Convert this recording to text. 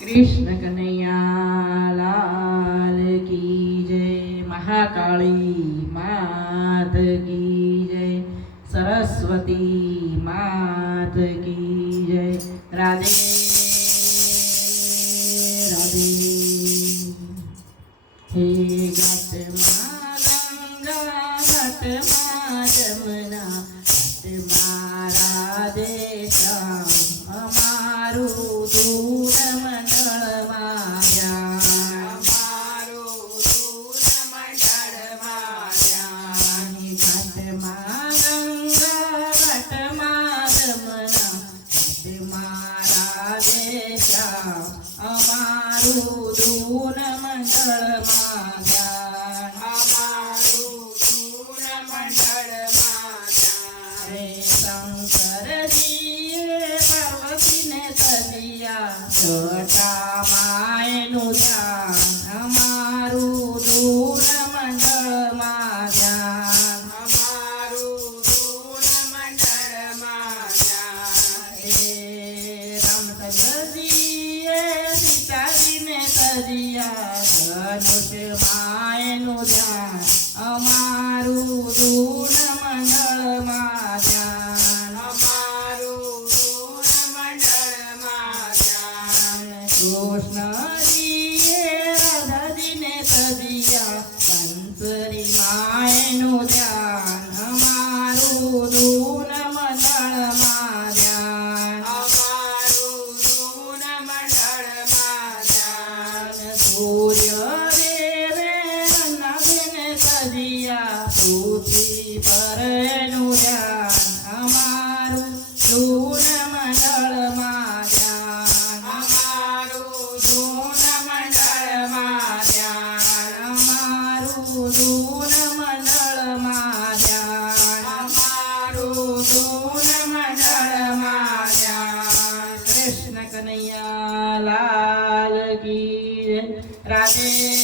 कृष्ण कन्हैया लाल की जय। महाकाली मात की जय। सरस्वती मात की जय। राधे राधे। हे घाटમાં ગંગા ઘાટમાં જમના ઘાટમાં રાધે શ્યામ અમારું દૂર મંડળમાં ધ્યાન ઘાટમાં ગંગા ઘાટમાં જમના ઘાટમાં રાધે શ્યામ અમારું દૂર મંડળમાં ધ્યાન શંકરજીએ પાર્વતીને તલિયા છટા માયનું ધ્યાન અમારું દૂર મંડળમાં ધ્યાન રામચંદ્રજીએ સીતાજીને તલિયા ધનુષ માયનું ધ્યાન અમારું દૂર મંડળમાં ધ્યાન કૃષ્ણજીએ રાધાજીને તદિયા કંસરી માયનું ધ્યાન અમારું દૂર મંડળમાં ધ્યાન સૂર્યદેવે નદીને તદિયા પૃથ્વી પર એનું ધ્યાન અમારું દૂર મંડળમાં ધ્યાન અમારું દૂર મંડળમાં ધ્યાન કૃષ્ણ કનૈયા લાલ કી જય. રાધે